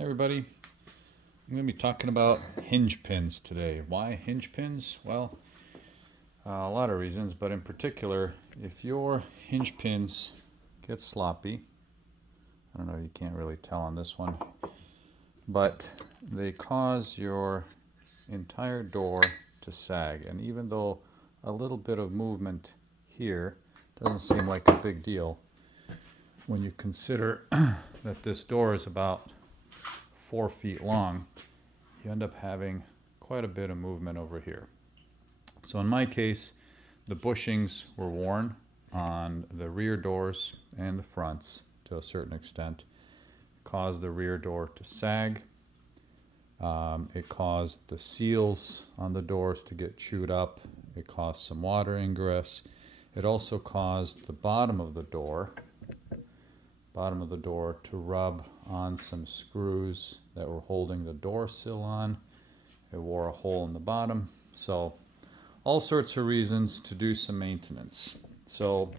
Hey everybody, I'm going to be talking about hinge pins today. Why hinge pins? Well, a lot of reasons, but in particular, if your hinge pins get sloppy, I don't know, you can't really tell on this one, but they cause your entire door to sag. And even though a little bit of movement here doesn't seem like a big deal, when you consider that this door is about 4 feet long, you end up having quite a bit of movement over here. So in my case, the bushings were worn on the rear doors and the fronts to a certain extent. It caused the rear door to sag. It caused the seals on the doors to get chewed up. It caused some water ingress. It also caused the bottom of the door to rub on some screws that were holding the door sill on. It wore a hole in the bottom. So all sorts of reasons to do some maintenance. So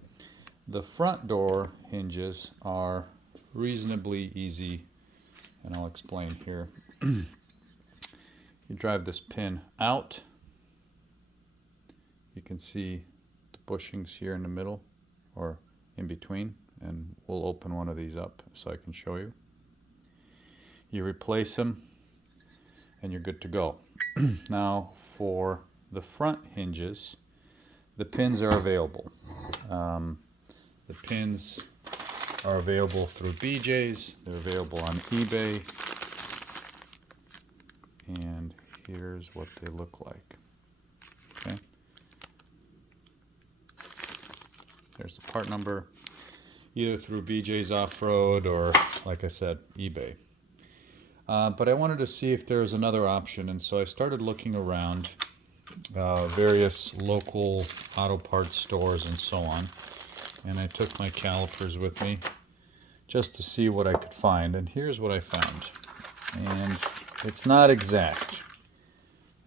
the front door hinges are reasonably easy, and I'll explain here. You drive this pin out. You can see the bushings here in the middle or in between, and we'll open one of these up so I can show you. You replace them and you're good to go. Now for the front hinges, the pins are available. The pins are available through BJ's, they're available on eBay, and here's what they look like. Okay, there's the part number, either through BJ's Off-Road or, like I said, eBay. But I wanted to see if there's another option, and so I started looking around various local auto parts stores and so on, and I took my calipers with me just to see what I could find, and here's what I found. And it's not exact,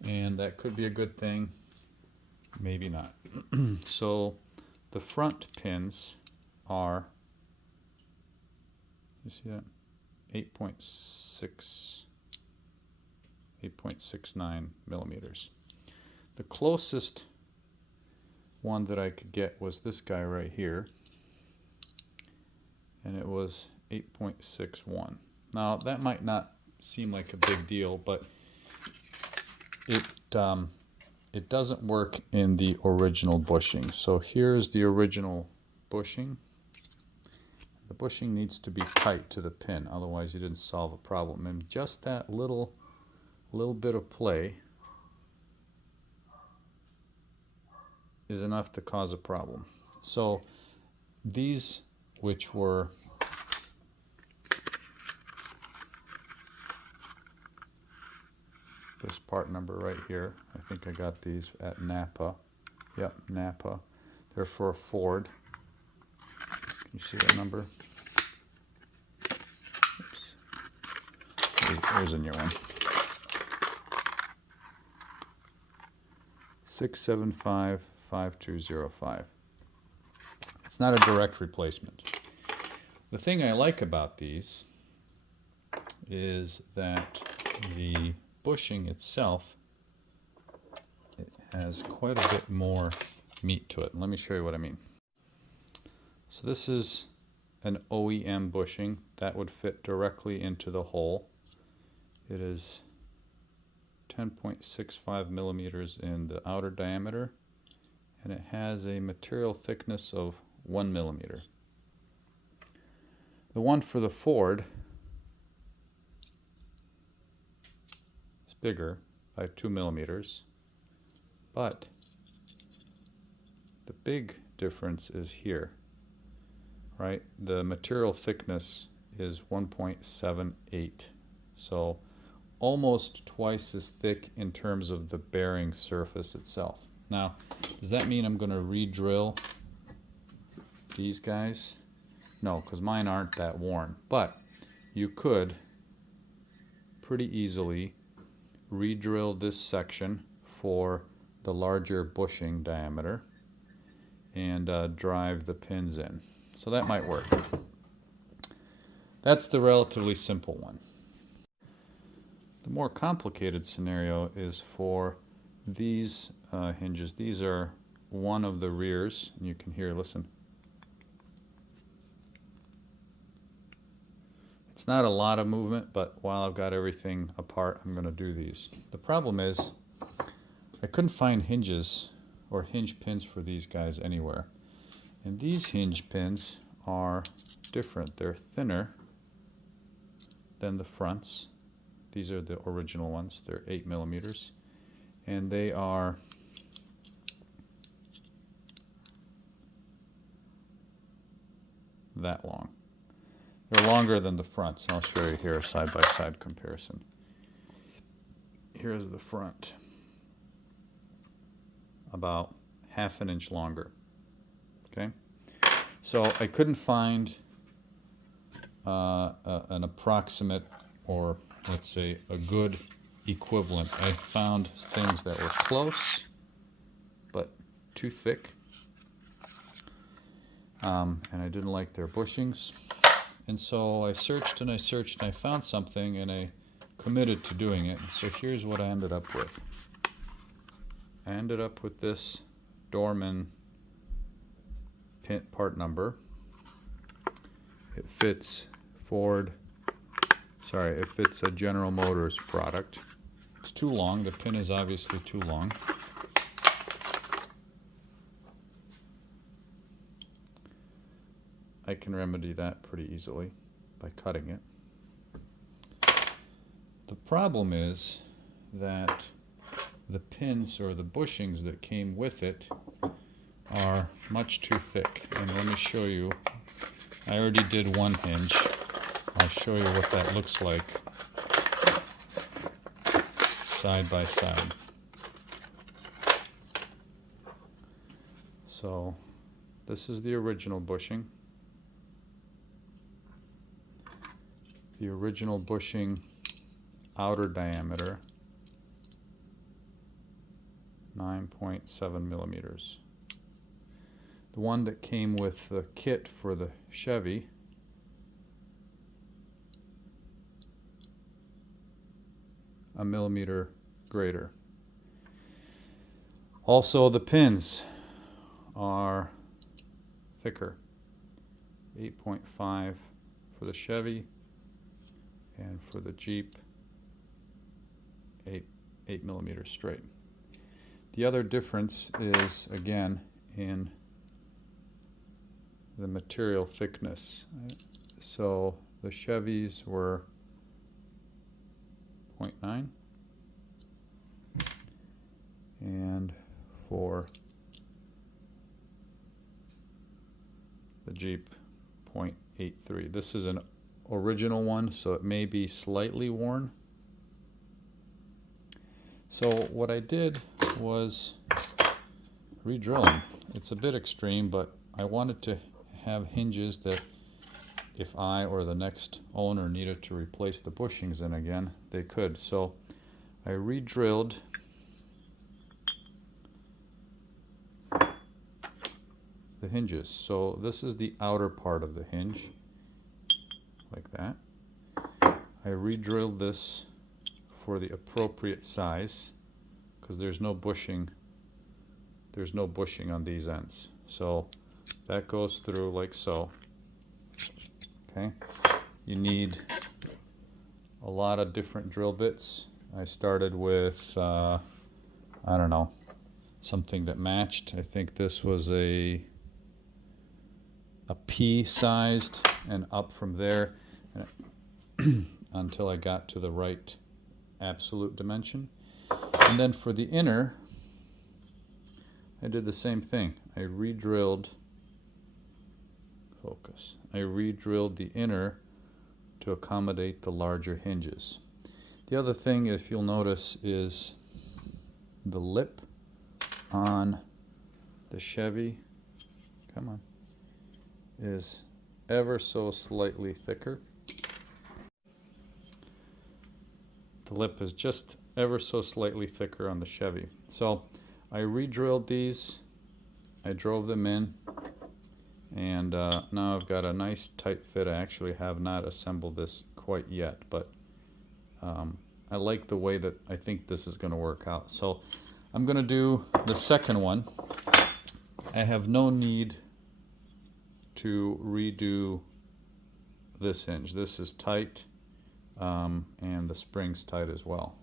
and that could be a good thing, maybe not. So the front pins are, you see that? 8.69 millimeters. The closest one that I could get was this guy right here, and it was 8.61. Now that might not seem like a big deal, but it doesn't work in the original bushing. So here's the original bushing. The bushing needs to be tight to the pin, otherwise you didn't solve a problem. And just that little bit of play is enough to cause a problem. So these, which were this part number right here, I think I got these at Napa. Yep, Napa. They're for a Ford. You see that number? Oops. Here's a new one. 6755205. It's not a direct replacement. The thing I like about these is that the bushing itself, it has quite a bit more meat to it. Let me show you what I mean. So this is an OEM bushing that would fit directly into the hole. It is 10.65 millimeters in the outer diameter, and it has a material thickness of 1 millimeter. The one for the Ford is bigger by 2 millimeters, but the big difference is here. Right, the material thickness is 1.78, so almost twice as thick in terms of the bearing surface itself. Now, does that mean I'm going to re-drill these guys? No, because mine aren't that worn, but you could pretty easily re-drill this section for the larger bushing diameter and drive the pins in. So that might work. That's the relatively simple one. The more complicated scenario is for these hinges. These are one of the rears, and you can hear, listen. It's not a lot of movement, but while I've got everything apart, I'm going to do these. The problem is I couldn't find hinges or hinge pins for these guys anywhere. And these hinge pins are different. They're thinner than the fronts. These are the original ones. They're 8 millimeters. And they are that long. They're longer than the fronts. I'll show you here a side-by-side comparison. Here's the front. About ½ an inch longer. Okay? So I couldn't find an approximate, or let's say a good equivalent. I found things that were close, but too thick. And I didn't like their bushings. And so I searched and I searched and I found something and I committed to doing it. So here's what I ended up with. I ended up with this Dorman pin part number. It fits it fits a General Motors product. It's too long. The pin is obviously too long. I can remedy that pretty easily by cutting it. The problem is that the pins or the bushings that came with it are much too thick. And let me show you. I already did one hinge. I'll show you what that looks like side by side. So this is the original bushing. The original bushing outer diameter, 9.7 millimeters. The one that came with the kit for the Chevy, a millimeter greater. Also, the pins are thicker, 8.5 for the Chevy, and for the Jeep, 8 millimeters straight. The other difference is, again, in the material thickness. So the Chevys were 0.9, and for the Jeep, 0.83. This is an original one, so it may be slightly worn. So what I did was re-drill them. It's a bit extreme, but I wanted to have hinges that if I or the next owner needed to replace the bushings in again, they could. So I re-drilled the hinges. So this is the outer part of the hinge, like that. I re-drilled this for the appropriate size because there's no bushing on these ends. So that goes through like so. Okay, you need a lot of different drill bits. I started with I don't know, something that matched. I think this was a P sized, and up from there until I got to the right absolute dimension. And then for the inner, I did the same thing. I re-drilled the inner to accommodate the larger hinges. The other thing, if you'll notice, is the lip on the Chevy, come on, is ever so slightly thicker. The lip is just ever so slightly thicker on the Chevy. So I re-drilled these, I drove them in, and now I've got a nice tight fit. I actually have not assembled this quite yet, but I I like the way that I think this is going to work out. So I'm going to do the second one. I have no need to redo this hinge. This is tight, and the spring's tight as well.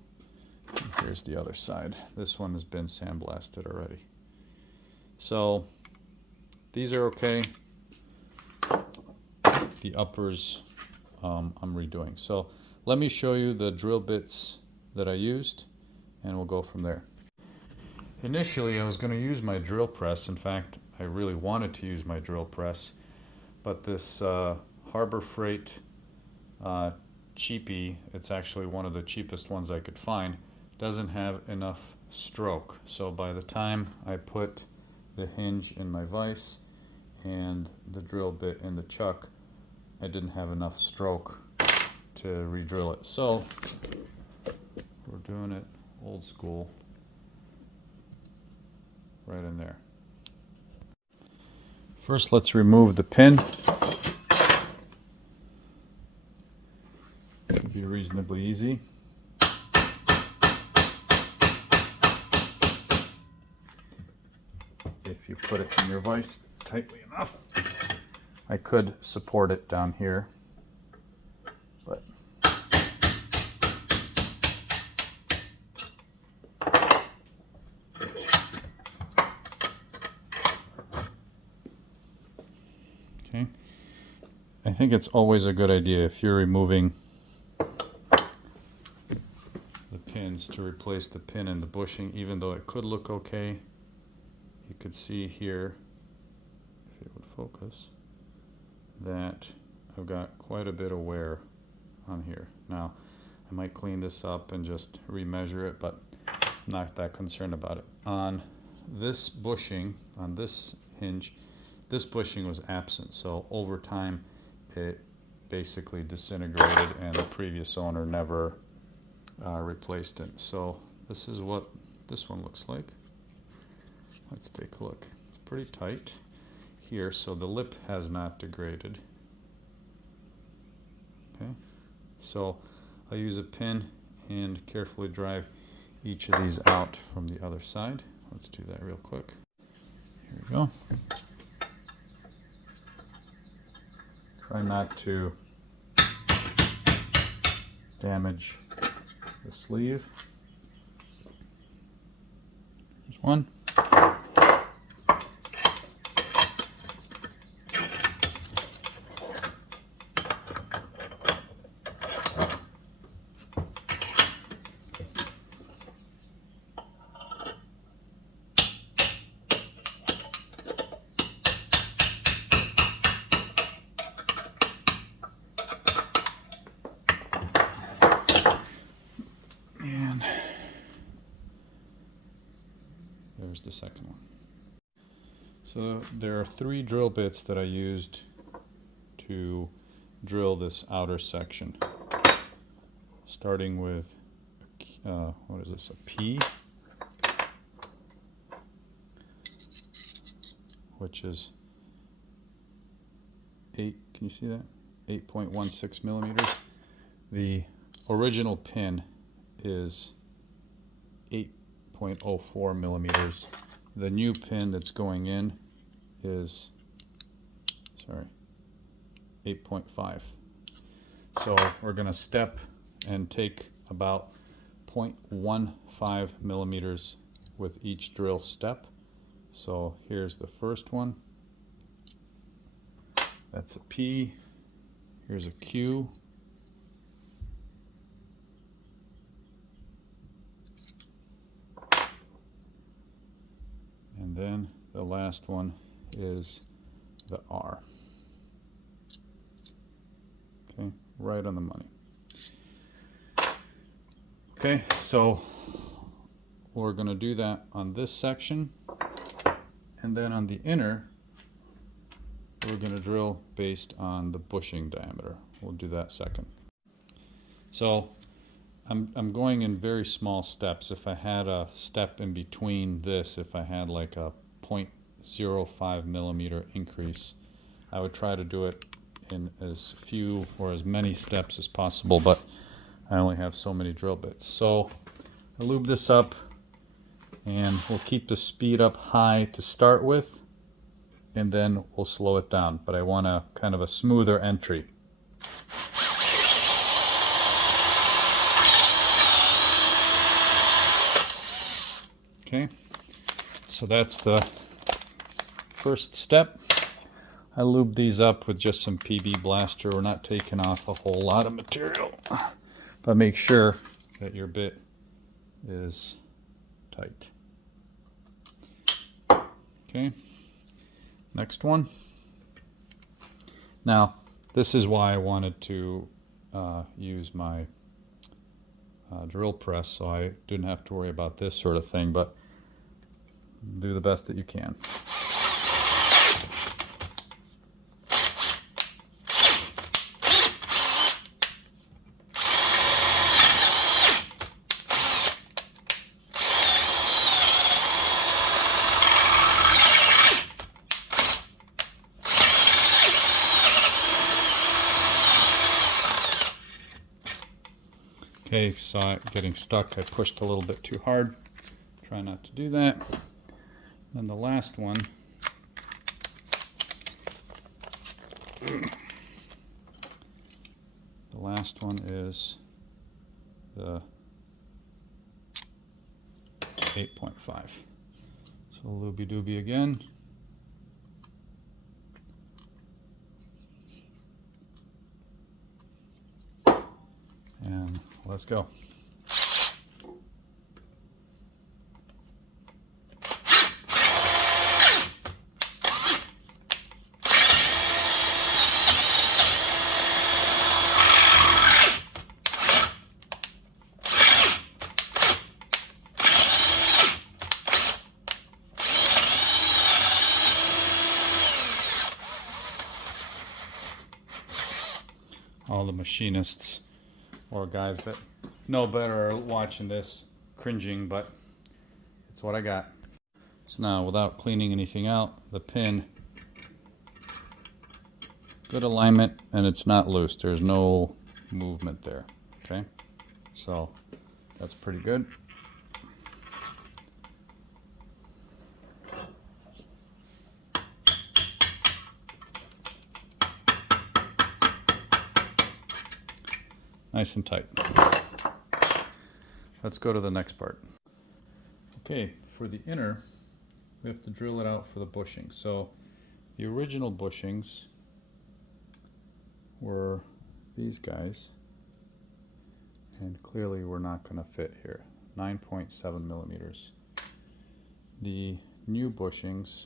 Here's the other side. This one has been sandblasted already. So these are okay. The uppers I'm redoing. So let me show you the drill bits that I used, and we'll go from there. Initially I was going to use my drill press. In fact, I really wanted to use my drill press, but this Harbor Freight cheapie, it's actually one of the cheapest ones I could find, doesn't have enough stroke. So by the time I put the hinge in my vise and the drill bit in the chuck, I didn't have enough stroke to re-drill it. So we're doing it old school, right in there. First, let's remove the pin. It'll be reasonably easy. If you put it in your vise tightly enough. I could support it down here, but okay. I think it's always a good idea if you're removing the pins to replace the pin in the bushing, even though it could look okay. You could see here, if it would focus, that I've got quite a bit of wear on here. Now, I might clean this up and just remeasure it, but I'm not that concerned about it. On this bushing, on this hinge, this bushing was absent, so over time it basically disintegrated and the previous owner never replaced it. So this is what this one looks like. Let's take a look. It's pretty tight here, so the lip has not degraded. Okay, so I'll use a pin and carefully drive each of these out from the other side. Let's do that real quick. Here we go. Try not to damage the sleeve. Here's one. There's the second one. So there are 3 drill bits that I used to drill this outer section. Starting with, what is this, a P? Which is 8, can you see that? 8.16 millimeters. The original pin is 8.04 millimeters. The new pin that's going in is, 8.5. So we're going to step and take about 0.15 millimeters with each drill step. So here's the first one. That's a P. Here's a Q. And then the last one is the R. Okay, right on the money. Okay, so we're going to do that on this section. And then on the inner, we're going to drill based on the bushing diameter. We'll do that second. So I'm going in very small steps. If I had a step in between this, if I had like a 0.05 millimeter increase, I would try to do it in as few or as many steps as possible, but I only have so many drill bits. So I lube this up, and we'll keep the speed up high to start with, and then we'll slow it down. But I want a kind of a smoother entry. Okay, so that's the first step. I lube these up with just some PB Blaster. We're not taking off a whole lot of material, but make sure that your bit is tight. Okay, next one. Now, this is why I wanted to use my drill press, so I didn't have to worry about this sort of thing, but do the best that you can. Okay, saw it getting stuck. I pushed a little bit too hard. Try not to do that. And the last one, is the 8.5. So looby dooby again. And let's go. All the machinists or guys that know better are watching this cringing, but it's what I got. So now, without cleaning anything out, the pin, good alignment, and it's not loose. There's no movement there. Okay, so that's pretty good. Nice and tight. Let's go to the next part. Okay, for the inner, we have to drill it out for the bushings. So the original bushings were these guys, and clearly we're not going to fit here. 9.7 millimeters. The new bushings,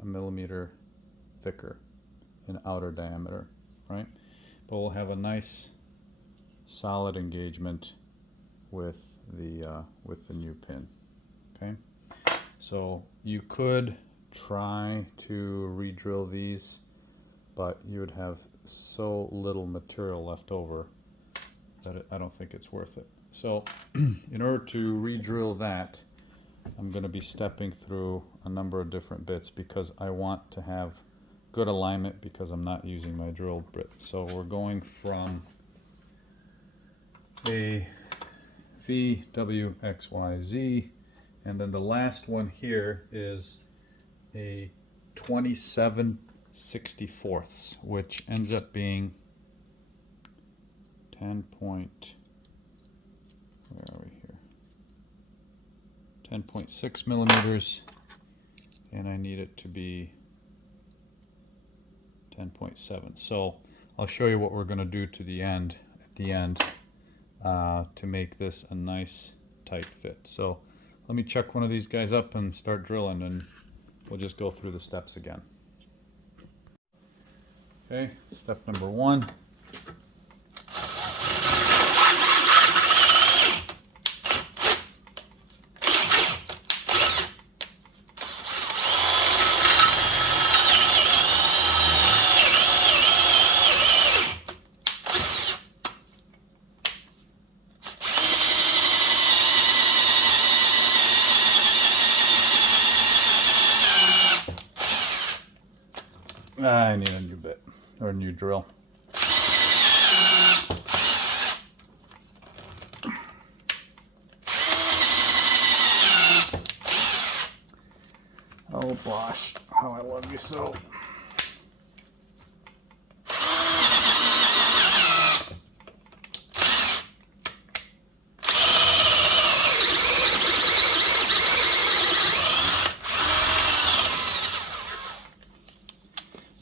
a millimeter thicker in outer diameter, right? But we'll have a nice solid engagement with the new pin. Okay, so you could try to re-drill these, but you would have so little material left over that I don't think it's worth it. So in order to re-drill that, I'm going to be stepping through a number of different bits because I want to have good alignment because I'm not using my drill bit. So we're going from a VWXYZ, and then the last one here is a 27/64, which ends up being 10 point, where are we here? 10.6 millimeters, and I need it to be 10.7. So I'll show you what we're going to do to the end, at the end, to make this a nice tight fit. So let me check one of these guys up and start drilling, and we'll just go through the steps again. Okay, step number one. I need a new bit, or a new drill. love you so.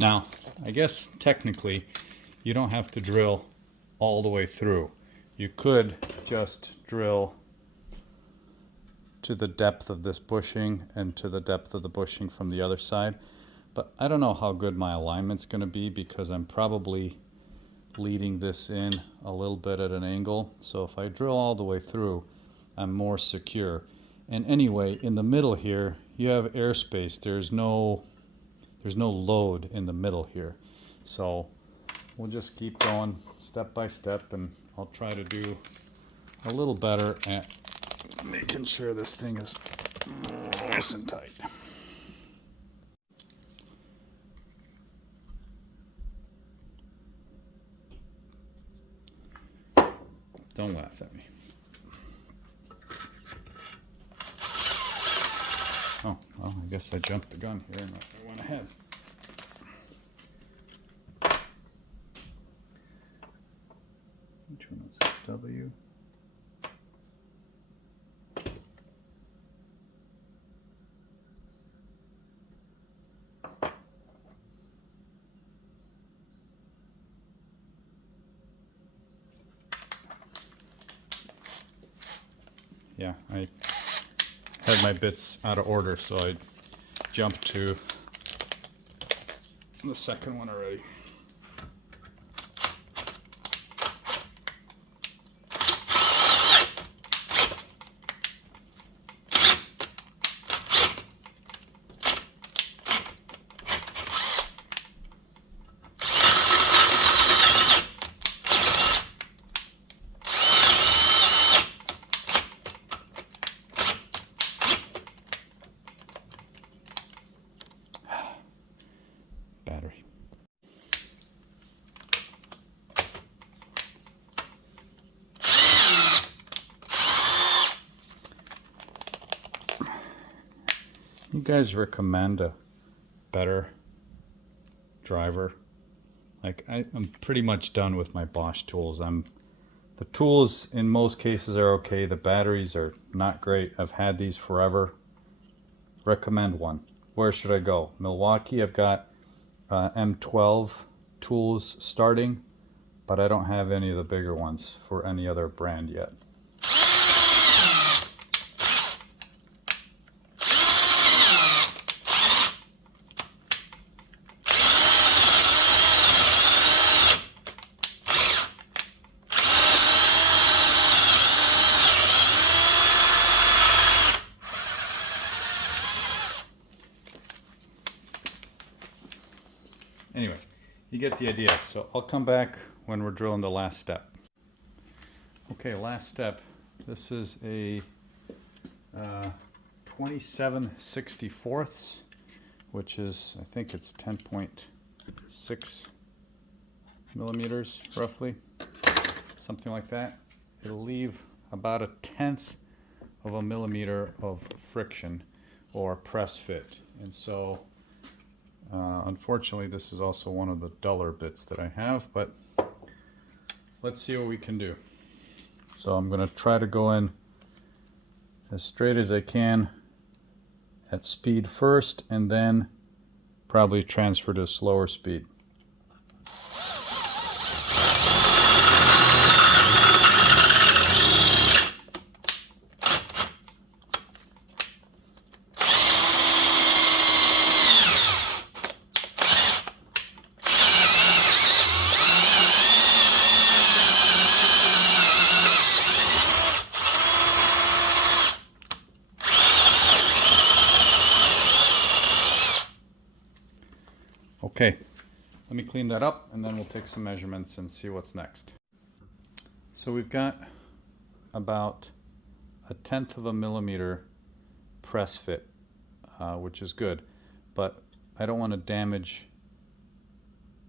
Now, I guess technically you don't have to drill all the way through. You could just drill to the depth of this bushing and to the depth of the bushing from the other side. But I don't know how good my alignment's going to be because I'm probably leading this in a little bit at an angle. So if I drill all the way through, I'm more secure. And anyway, in the middle here, you have airspace. There's no load in the middle here. So we'll just keep going step by step, and I'll try to do a little better at making sure this thing is nice and tight. Don't laugh at me. Oh, well, I guess I jumped the gun here and I went ahead. Which one is it? W? Yeah, I had my bits out of order, so I jumped to the second one already. Battery. You guys recommend a better driver? Like I'm pretty much done with my Bosch tools. The tools in most cases are okay. The batteries are not great. I've had these forever. Recommend one. Where should I go? Milwaukee, I've got M12 tools starting, but I don't have any of the bigger ones for any other brand yet. Anyway, you get the idea. So I'll come back when we're drilling the last step. Okay, last step. This is a 27/64, which is, I think it's 10.6 millimeters, roughly. Something like that. It'll leave about 1/10 of a millimeter of friction or press fit. And so unfortunately, this is also one of the duller bits that I have, but let's see what we can do. So I'm going to try to go in as straight as I can at speed first, and then probably transfer to slower speed. Okay, let me clean that up and then we'll take some measurements and see what's next. So we've got about 1/10 of a millimeter press fit, which is good, but I don't want to damage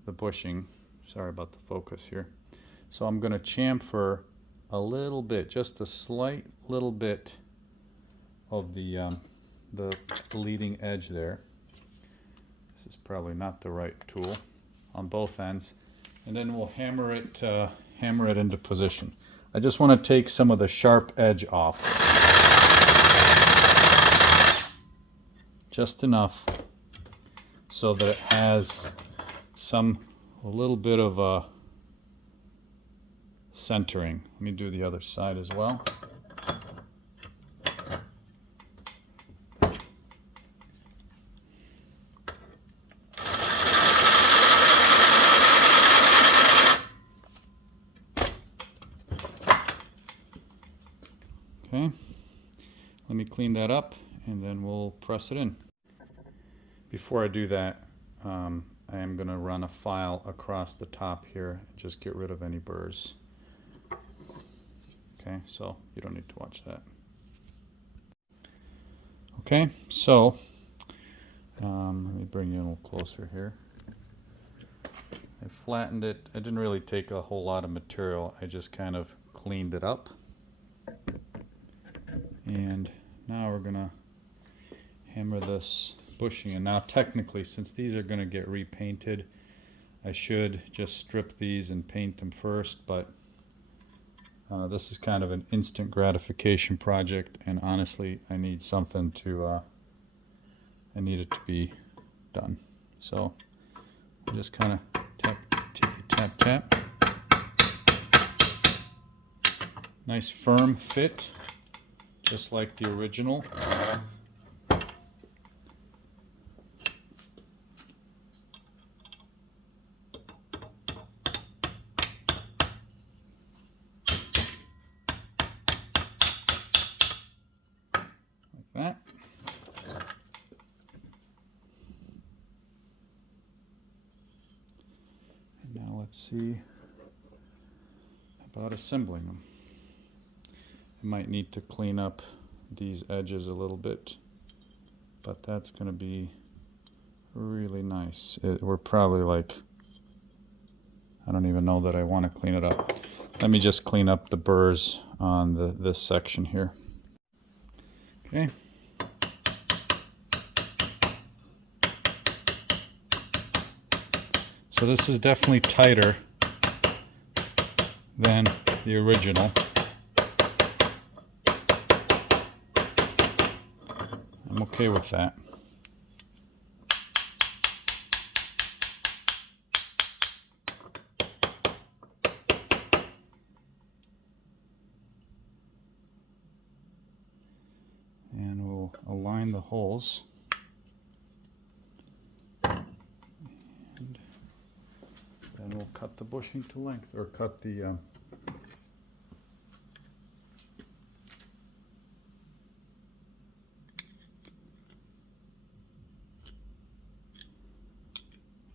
the bushing. Sorry about the focus here. So I'm going to chamfer a little bit, just a slight little bit of the leading edge there. This is probably not the right tool on both ends. And then we'll hammer it into position. I just want to take some of the sharp edge off. Just enough so that it has a little bit of a centering. Let me do the other side as well. Okay, let me clean that up and then we'll press it in. Before I do that, I am going to run a file across the top here and just get rid of any burrs. Okay, so you don't need to watch that. Okay, so let me bring you a little closer here. I flattened it. I didn't really take a whole lot of material. I just kind of cleaned it up. And now we're going to hammer this bushing in. Now technically, since these are going to get repainted, I should just strip these and paint them first, but this is kind of an instant gratification project, and honestly I need something to I need it to be done. So just kind of tap, tap, tap. Nice firm fit, just like the original. That. And now let's see about assembling them. I might need to clean up these edges a little bit, but that's going to be really nice. We're probably like, I don't even know that I want to clean it up. Let me just clean up the burrs on this section here. Okay. So this is definitely tighter than the original. I'm okay with that. And we'll align the holes. And we'll cut the bushing to length, or cut the you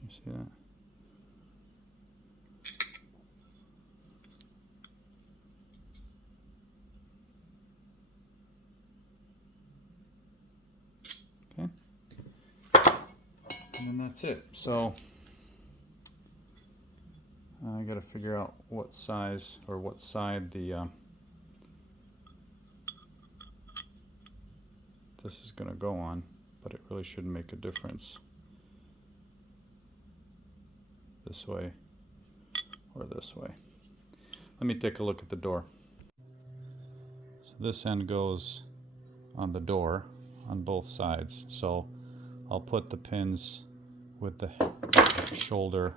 see that? Okay. And then that's it. So I got to figure out what size or what side the this is going to go on, but it really shouldn't make a difference this way or this way. Let me take a look at the door. So this end goes on the door on both sides, so I'll put the pins with the shoulder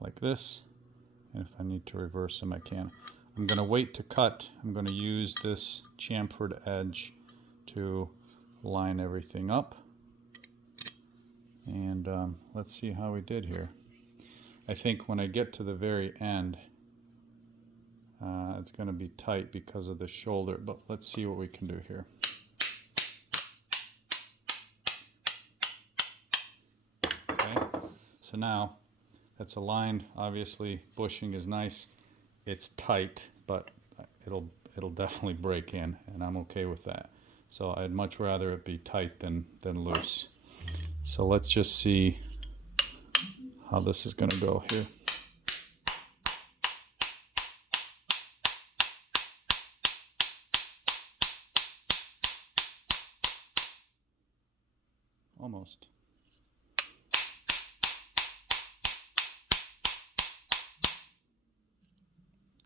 like this, and if I need to reverse them I can. I'm going to wait to cut. I'm going to use this chamfered edge to line everything up, and let's see how we did here. I think when I get to the very end it's going to be tight because of the shoulder, but let's see what we can do here. Okay, so now that's aligned. Obviously bushing is nice. It's tight, but it'll definitely break in, and I'm okay with that. So I'd much rather it be tight than loose. So let's just see how this is going to go here. Almost.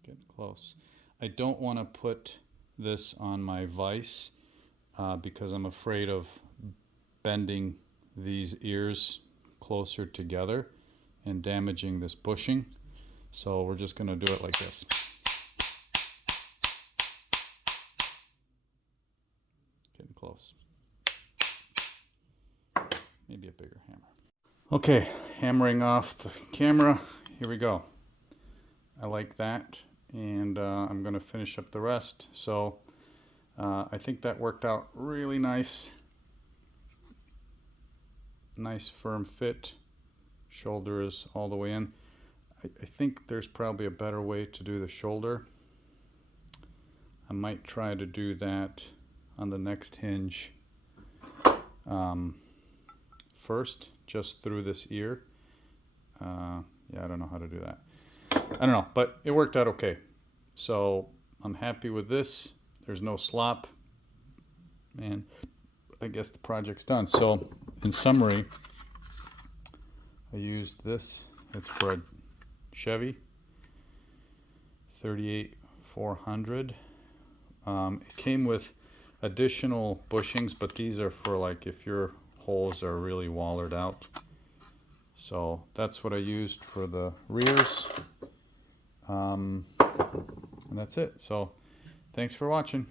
Getting close. I don't want to put this on my vise because I'm afraid of bending these ears closer together and damaging this bushing. So we're just going to do it like this. Getting close. Maybe a bigger hammer. Okay, hammering off the camera. Here we go. I like that, and I'm going to finish up the rest. So I think that worked out really nice. Nice firm fit. Shoulder is all the way in. I think there's probably a better way to do the shoulder. I might try to do that on the next hinge first, just through this ear. Yeah, I don't know how to do that. I don't know, but it worked out okay. So I'm happy with this. There's no slop. And I guess the project's done. So in summary, I used this. It's for a Chevy 38-400. It came with additional bushings, but these are for like if your holes are really wallered out. So that's what I used for the rears. And that's it. So thanks for watching.